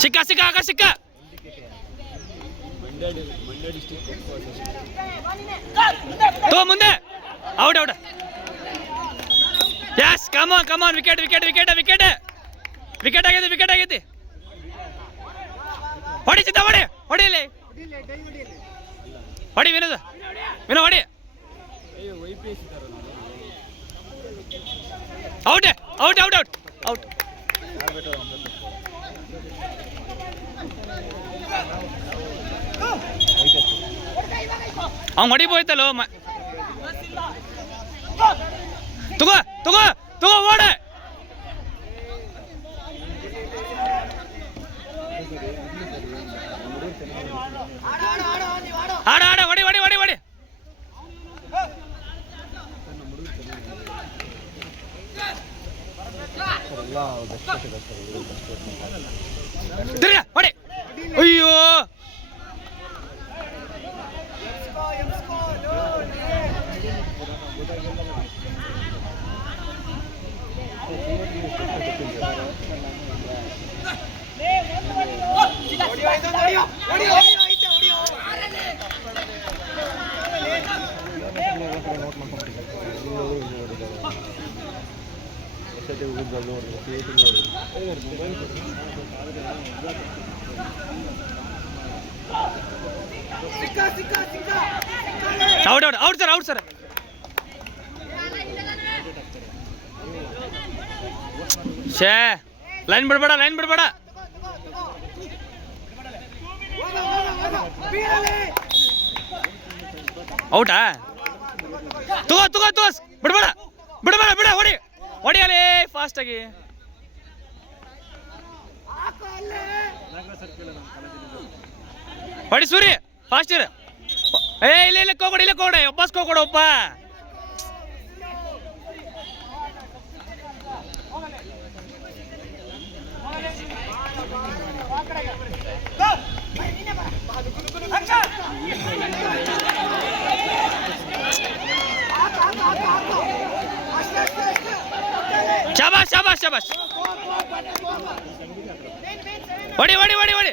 ಸಿಕ್ಕ ಸಿಕ್ಕ ಆಗ ಸಿಕ್ಕ ತೋ ಮುಂದೆ out out yes come on wicket wicket wicket wicket wicket ಆಗೈತಿ ವಿಕೆಟ್ ಆಗೈತಿ ಹೊಡಿ ಚಿತ್ತ ಹೊಡಿ ಹೊಡಿಲಿ ಹೊಡಿ ವಿನೋದ ವಿನೋ ಹೊಡಿ out out out out out ಅವ್ನು ಹೊಡಿಬೋಯ್ತಲ್ಲೋ ತಗೋ ತಗೋ ತಗೋ ಓಡ ಆಡ ಆಡ ಹೊಡಿ ಹೊಡಿ ಹೊಡಿ ಹೊಡಿ ತಿರ್ಗ ಹೊಡಿ ಅಯ್ಯೋ out out out sir out sir ಶೇ ಲೈನ್ ಬಿಡ್ಬೇಡ ಲೈನ್ ಬಿಡ್ಬೇಡ ಔಟಾ ತಗೋ ತಗೋ ತಗೋ ಬಿಡ್ಬೇಡ ಬಿಡ್ಬೇಡ ಬಿಡ ಹೊಡಿ ಹೊಡಿಯಲೇ ಫಾಸ್ಟ್ ಆಗಿ ಹೊಡಿ ಸೂರಿ ಫಾಸ್ಟ್ ಇರ ಏ ಇಲ್ಲ ಇಲ್ಲ ಹೋಗ್ಕೊಡಿ ಇಲ್ಲ ಹೋಗ್ಕೊಡಿ ಒಬ್ಬಸ್ ಹೋಗ್ಕೊಡ ಒಬ್ಬ ಶಾಬಾಷ್ ಶಾಬಾಷ್ ಶಾಬಾಷ್ ಹೊಡಿ ಹೊಡಿ ಹೊಡಿ ಹೊಡಿ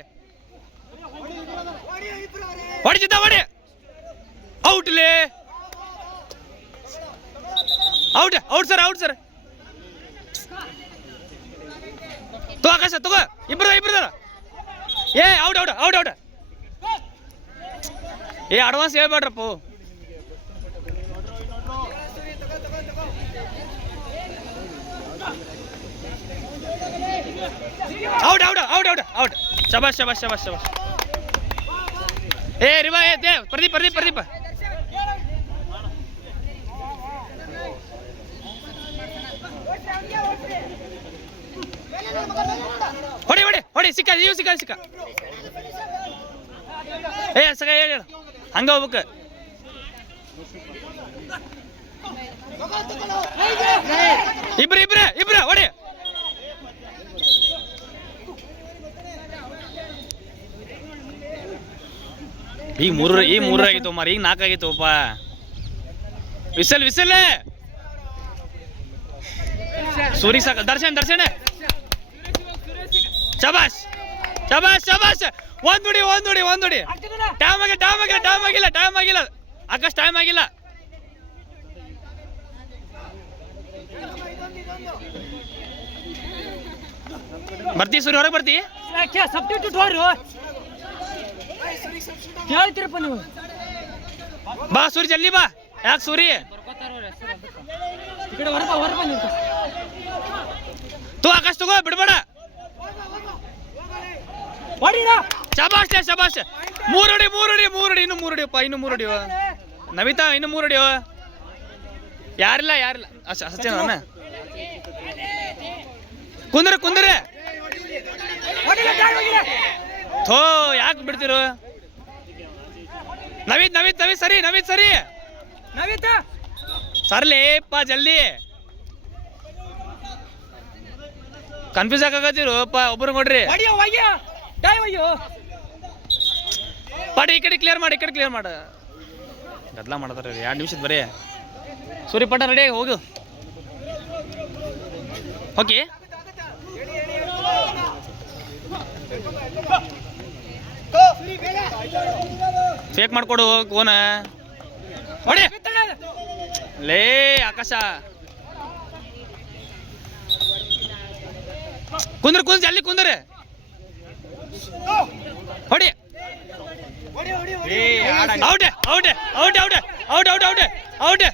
ಹೊಡಿ ಚಿತ್ತ ಹೊಡಿ ಔಟ್ಲೇ out out sir out sir ತಗೋ ಆಕಾಶ ತಗೋ ಇಬ್ರು ಏ ಔಟ್ ಔಟ್ ಔಟ್ ಔಟ್ ಏ ಅಡ್ವಾನ್ಸ್ ಹೇಳ್ಬೇಡ್ರಪ್ಪ out out out out out ಶಬಾಷ್ ಶಬಾಷ್ ಶಬಾಷ್ ಶಬಾಷ್ ಏ ರಿವಾ ಏ ದೇ ಪ್ರದೀಪ್ ಪ್ರದೀಪ್ ಪ್ರದೀಪ್ ಹೊಡಿ ಹೊಡಿ ಹೊಡಿ ಸಿಕ್ಕ ನೀವು ಸಿಕ್ಕ ಸಿಕ್ಕ ಏ ಸಗ ಹೇಳ ಹಂಗ ಹೋಗ್ಬೇಕು ಇಬ್ರು ಹೊಡಿ ಈಗ ಮೂರು ಆಗಿತ್ತು ಮಾರಿ ಈಗ 4 ಆಗಿತ್ತುಪ್ಪ ವಿಸಲ್ ಸೂರಿ ಸಾಕ ದರ್ಶನ್ ಶಬಾಷ್ ಶಬಾಷ್ ಶಬಾಷ್ ಒಂದ್ ನೋಡಿ ಟೈಮ್ ಆಗಿಲ್ಲ ಆಕಾಶ್ ಟೈಮ್ ಆಗಿಲ್ಲ ಬರ್ತಿ ಸೂರಿ ಹೊರಗೆ ಬರ್ತಿ ಸಬ್ಸ್ಟಿಟ್ಯೂಟ್ ಹೋರಿ ಹೇಳ್ತೀರಪ್ಪ ನೀವು ಬಾ ಸೂರಿ ಜಲ್ದಿ ಬಾ ಯಾಕೆ ಸೂರಿ ತೂ ಆಕಾಶ್ ತಗೋ ಬಿಡ್ಬೇಡ ಶಬಾಷ್ ಶಬಾಷ್ ಮೂರಡಿ ಇನ್ನು ಮೂರಡಿ ನವಿತಾ ಇನ್ನು ಮೂರಡಿ ಯಾರಿಲ್ಲ ಸತ್ಯನ ಕುಂದ್ರೆ ಥೋ ಯಾಕೆ ಬಿಡ್ತಿರು ನವೀತ್ ಸರಿ ಸರ್ಲೇಪ್ಪ ಜಲ್ದಿ ಕನ್ಫ್ಯೂಸ್ ಆಗತ್ತಿರು ಒಬ್ರು ನೋಡ್ರಿ ಪಾಡಿ ಈ ಕಡೆ ಕ್ಲಿಯರ್ ಮಾಡಿ, ಈ ಕಡೆ ಕ್ಲಿಯರ್ ಮಾಡ. ಗದ್ಲ ಮಾಡತಾರ 2 ನಿಮಿಷದ ಬರೀ. ಸೂರಿ ಪಟ ರೆಡಿ ಹೋಗು. ಓಕೆ ಫೇಕ್ ಮಾಡ್ಕೊಡು ಕೋನ ಹೊಡಿ ಲೇ ಆಕಾಶ. ಕುಂದ್ರ ಜಲ್ದಿ ಕುಂದ್ರ ಹೊಡಿ. Out out out out out out out out.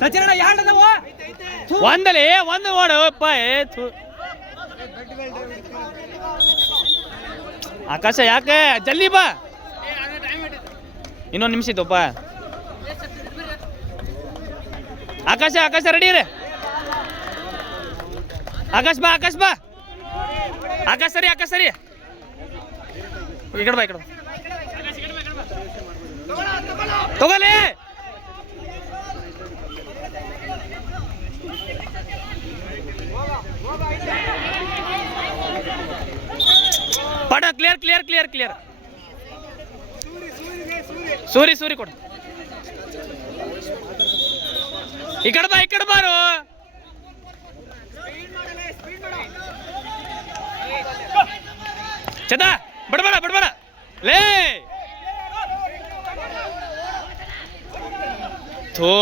Sachin ಯಾರ್ಡದವ ಒಂದಲ್ಲಿ ಒಂದು ಮಾಡಪ್ಪ. ಆಕಾಶ ಯಾಕೆ ಜಲ್ದಿ ಬಾ, ಇನ್ನೊಂದು ನಿಮಿಷ ಇತ್ತಪ್ಪ. ಆಕಾಶ ಆಕಾಶ ರೆಡಿ ರೇ. ಆಕಾಶ್ ಬಾ ಆಕಾಶ್ ಬಾ. ಆಕಾಶ್ ಸರಿ ಆಕಾಶ್ ಸರಿ. ಈ ಕಡೆ ಬಾ, ಈ ಕಡೆ ತಗೋಲಿ. ಪಡ clear clear clear clear. Suri Suri ಕೊಡು. ಈ ಕಡೆ ಬಾ, ಈ ಕಡೆ ಬಾರು. ಚದಾ ಬಡಬೇಡ ಬಡಬೇಡ ಲೇ. ಥೋ